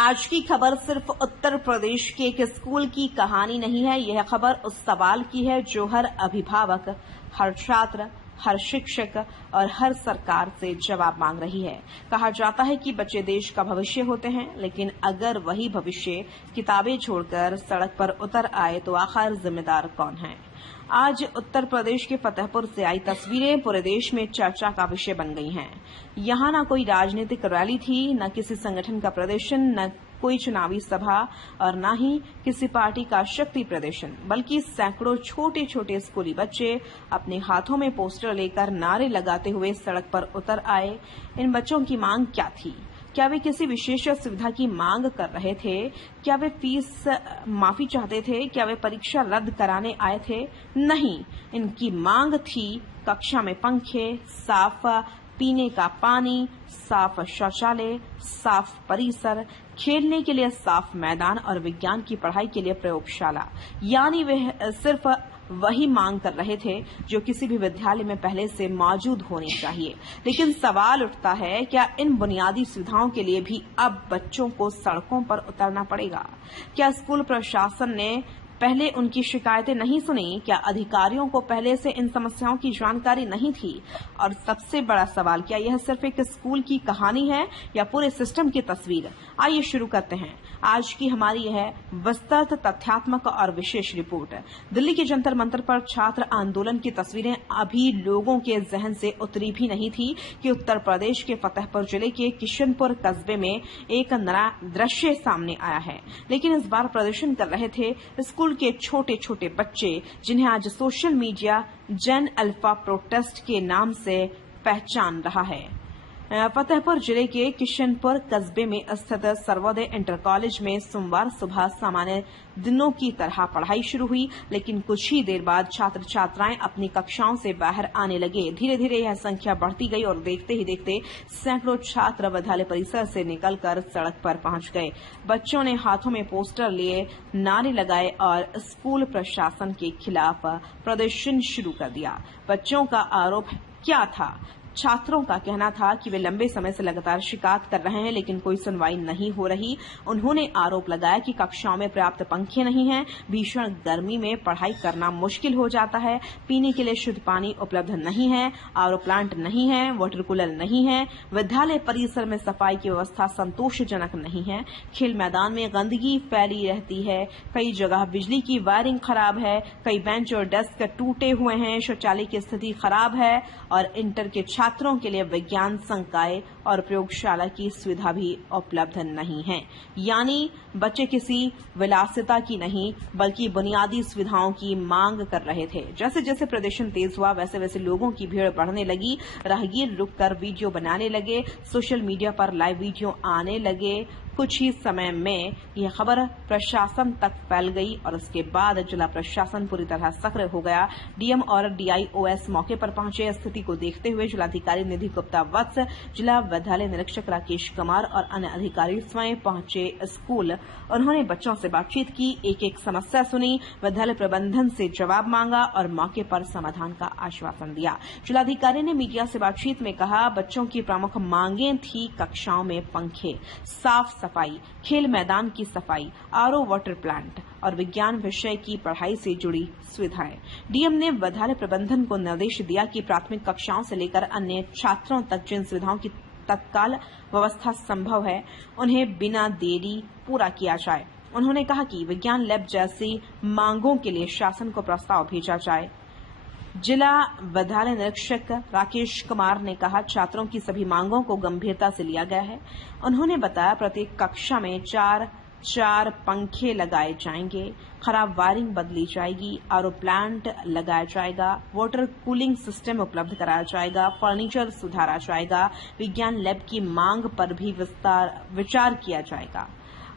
आज की खबर सिर्फ उत्तर प्रदेश के एक स्कूल की कहानी नहीं है। यह खबर उस सवाल की है जो हर अभिभावक, हर छात्र, हर शिक्षक और हर सरकार से जवाब मांग रही है। कहा जाता है कि बच्चे देश का भविष्य होते हैं, लेकिन अगर वही भविष्य किताबें छोड़कर सड़क पर उतर आए तो आखिर जिम्मेदार कौन है? आज उत्तर प्रदेश के फतेहपुर से आई तस्वीरें पूरे देश में चर्चा का विषय बन गई हैं। यहाँ न कोई राजनीतिक रैली थी, न किसी संगठन का प्रदर्शन, न कोई चुनावी सभा और न ही किसी पार्टी का शक्ति प्रदर्शन, बल्कि सैकड़ों छोटे छोटे स्कूली बच्चे अपने हाथों में पोस्टर लेकर नारे लगाते हुए सड़क पर उतर आए। इन बच्चों की मांग क्या थी? क्या वे किसी विशेष सुविधा की मांग कर रहे थे? क्या वे फीस माफी चाहते थे? क्या वे परीक्षा रद्द कराने आए थे? नहीं, इनकी मांग थी कक्षा में पंखे, साफ पीने का पानी, साफ शौचालय, साफ परिसर, खेलने के लिए साफ मैदान और विज्ञान की पढ़ाई के लिए प्रयोगशाला। यानी वे सिर्फ वही मांग कर रहे थे जो किसी भी विद्यालय में पहले से मौजूद होनी चाहिए। लेकिन सवाल उठता है, क्या इन बुनियादी सुविधाओं के लिए भी अब बच्चों को सड़कों पर उतरना पड़ेगा? क्या स्कूल प्रशासन ने पहले उनकी शिकायतें नहीं सुनी? क्या अधिकारियों को पहले से इन समस्याओं की जानकारी नहीं थी? और सबसे बड़ा सवाल, क्या यह सिर्फ एक स्कूल की कहानी है या पूरे सिस्टम की तस्वीर? आइए शुरू करते हैं आज की हमारी यह विस्तृत, तथ्यात्मक और विशेष रिपोर्ट। दिल्ली के जंतर मंतर पर छात्र आंदोलन की तस्वीरें अभी लोगों के जहन से उतरी भी नहीं थी कि उत्तर प्रदेश के फतेहपुर जिले के किशनपुर कस्बे में एक नया दृश्य सामने आया है। लेकिन इस बार प्रदर्शन कर रहे थे स्कूल के छोटे छोटे बच्चे, जिन्हें आज सोशल मीडिया जेन अल्फा प्रोटेस्ट के नाम से पहचान रहा है। फतेहपुर जिले के किशनपुर कस्बे में स्थित सर्वोदय इंटर कॉलेज में सोमवार सुबह सामान्य दिनों की तरह पढ़ाई शुरू हुई, लेकिन कुछ ही देर बाद छात्र छात्राएं अपनी कक्षाओं से बाहर आने लगे। धीरे धीरे यह संख्या बढ़ती गई और देखते ही देखते सैकड़ों छात्र विद्यालय परिसर से निकलकर सड़क पर पहुंच गए। बच्चों ने हाथों में पोस्टर लिए, नारे लगाए और स्कूल प्रशासन के खिलाफ प्रदर्शन शुरू कर दिया। बच्चों का आरोप क्या था? छात्रों का कहना था कि वे लंबे समय से लगातार शिकायत कर रहे हैं, लेकिन कोई सुनवाई नहीं हो रही। उन्होंने आरोप लगाया कि कक्षाओं में पर्याप्त पंखे नहीं हैं, भीषण गर्मी में पढ़ाई करना मुश्किल हो जाता है, पीने के लिए शुद्ध पानी उपलब्ध नहीं है, आरओ प्लांट नहीं है, वाटर कूलर नहीं है, विद्यालय परिसर में सफाई की व्यवस्था संतोषजनक नहीं है, खेल मैदान में गंदगी फैली रहती है, कई जगह बिजली की वायरिंग खराब है, कई बेंच और डेस्क टूटे हुए हैं, शौचालय की स्थिति खराब है और इंटर के छात्रों के लिए विज्ञान संकाय और प्रयोगशाला की सुविधा भी उपलब्ध नहीं है। यानी बच्चे किसी विलासिता की नहीं, बल्कि बुनियादी सुविधाओं की मांग कर रहे थे। जैसे जैसे प्रदर्शन तेज हुआ, वैसे वैसे लोगों की भीड़ बढ़ने लगी। राहगीर रुककर वीडियो बनाने लगे, सोशल मीडिया पर लाइव वीडियो आने लगे। कुछ ही समय में यह खबर प्रशासन तक फैल गई और उसके बाद जिला प्रशासन पूरी तरह सक्रिय हो गया। डीएम और डीआईओएस मौके पर पहुंचे। स्थिति को देखते हुए जिलाधिकारी निधि गुप्ता वत्स, जिला विद्यालय निरीक्षक राकेश कुमार और अन्य अधिकारी स्वयं पहुंचे स्कूल। उन्होंने बच्चों से बातचीत की, एक एक समस्या सुनी, विद्यालय प्रबंधन से जवाब मांगा और मौके पर समाधान का आश्वासन दिया। जिलाधिकारी ने मीडिया से बातचीत में कहा, बच्चों की प्रमुख मांगें थी कक्षाओं में पंखे, साफ सफाई, खेल मैदान की सफाई, आरओ वाटर प्लांट और विज्ञान विषय की पढ़ाई से जुड़ी सुविधाएं। डीएम ने विद्यालय प्रबंधन को निर्देश दिया कि प्राथमिक कक्षाओं से लेकर अन्य छात्रों तक जिन सुविधाओं की तत्काल व्यवस्था संभव है, उन्हें बिना देरी पूरा किया जाए। उन्होंने कहा कि विज्ञान लैब जैसी मांगों के लिए शासन को प्रस्ताव भेजा जाए। जिला विद्यालय निरीक्षक राकेश कुमार ने कहा, छात्रों की सभी मांगों को गंभीरता से लिया गया है। उन्होंने बताया, प्रत्येक कक्षा में चार पंखे लगाए जाएंगे, खराब वायरिंग बदली जाएगी, आरओ प्लांट लगाया जाएगा, वाटर कूलिंग सिस्टम उपलब्ध कराया जाएगा, फर्नीचर सुधारा जाएगा, विज्ञान लैब की मांग पर भी विचार किया जाएगा।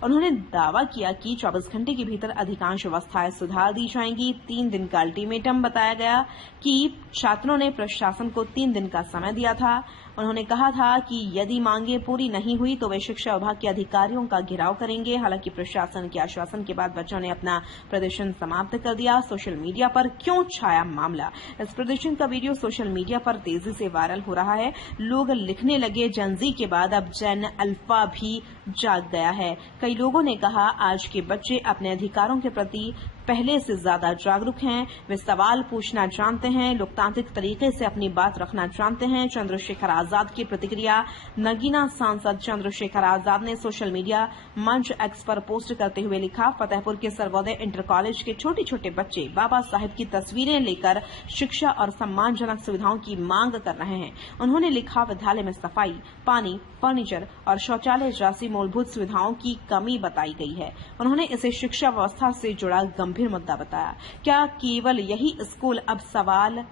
उन्होंने दावा किया कि 24 घंटे के भीतर अधिकांश व्यवस्थाएं सुधार दी जाएंगी। 3 दिन का अल्टीमेटम बताया गया कि छात्रों ने प्रशासन को 3 दिन का समय दिया था। उन्होंने कहा था कि यदि मांगे पूरी नहीं हुई तो वे शिक्षा विभाग के अधिकारियों का घेराव करेंगे। हालांकि प्रशासन के आश्वासन के बाद बच्चों ने अपना प्रदर्शन समाप्त कर दिया। सोशल मीडिया पर क्यों छाया मामला? इस प्रदर्शन का वीडियो सोशल मीडिया पर तेजी से वायरल हो रहा है। लोग लिखने लगे, जेन-ज़ी के बाद अब जेन अल्फा भी जाग गया है। कई लोगों ने कहा आज के बच्चे अपने अधिकारों के प्रति पहले से ज्यादा जागरूक हैं। वे सवाल पूछना जानते हैं, लोकतांत्रिक तरीके से अपनी बात रखना जानते हैं। चंद्रशेखर आजाद की प्रतिक्रिया। नगीना सांसद चंद्रशेखर आजाद ने सोशल मीडिया मंच एक्स पर पोस्ट करते हुए लिखा, फतेहपुर के सर्वोदय इंटर कॉलेज के छोटे छोटे बच्चे बाबा साहेब की तस्वीरें लेकर शिक्षा और सम्मानजनक सुविधाओं की मांग कर रहे हैं। उन्होंने लिखा, विद्यालय में सफाई, पानी, फर्नीचर और शौचालय जैसी मूलभूत सुविधाओं की कमी बताई गई है। उन्होंने इसे शिक्षा व्यवस्था से जुड़ा गंभीर मुद्दा बताया। क्या केवल यही स्कूल, अब सवाल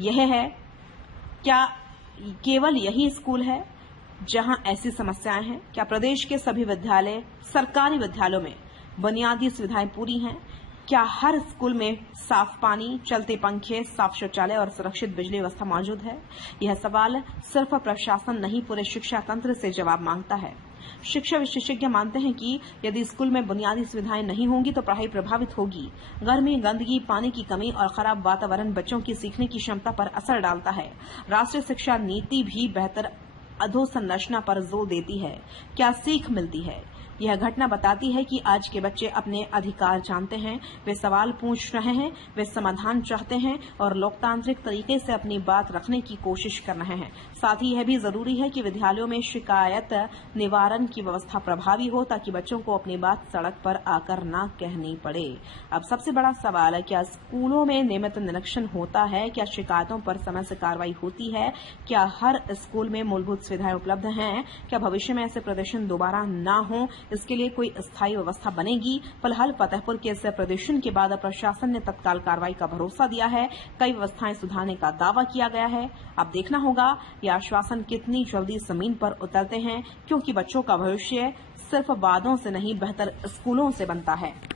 यह है, क्या केवल यही स्कूल है जहां ऐसी समस्याएं हैं? क्या प्रदेश के सभी विद्यालय, सरकारी विद्यालयों में बुनियादी सुविधाएं पूरी हैं? क्या हर स्कूल में साफ पानी, चलते पंखे, साफ शौचालय और सुरक्षित बिजली व्यवस्था मौजूद है? यह सवाल सिर्फ प्रशासन नहीं, पूरे शिक्षा तंत्र से जवाब मांगता है। शिक्षा विशेषज्ञ मानते हैं कि यदि स्कूल में बुनियादी सुविधाएं नहीं होंगी तो पढ़ाई प्रभावित होगी। गर्मी, गंदगी, पानी की कमी और खराब वातावरण बच्चों की सीखने की क्षमता पर असर डालता है। राष्ट्रीय शिक्षा नीति भी बेहतर अधोसंरचना पर जोर देती है। क्या सीख मिलती है? यह घटना बताती है कि आज के बच्चे अपने अधिकार जानते हैं, वे सवाल पूछ रहे हैं, वे समाधान चाहते हैं और लोकतांत्रिक तरीके से अपनी बात रखने की कोशिश कर रहे हैं। साथ ही यह भी जरूरी है कि विद्यालयों में शिकायत निवारण की व्यवस्था प्रभावी हो ताकि बच्चों को अपनी बात सड़क पर आकर न कहनी पड़े। अब सबसे बड़ा सवाल है, क्या स्कूलों में नियमित निरीक्षण होता है? क्या शिकायतों पर समय से कार्रवाई होती है? क्या हर स्कूल में मूलभूत सुविधाएं उपलब्ध हैं? क्या भविष्य में ऐसे प्रदर्शन दोबारा न हो, इसके लिए कोई स्थायी व्यवस्था बनेगी? फिलहाल फतेहपुर के इस प्रदर्शन के बाद प्रशासन ने तत्काल कार्रवाई का भरोसा दिया है। कई व्यवस्थाएं सुधारने का दावा किया गया है। अब देखना होगा ये आश्वासन कितनी जल्दी जमीन पर उतरते हैं, क्योंकि बच्चों का भविष्य सिर्फ वादों से नहीं, बेहतर स्कूलों से बनता है।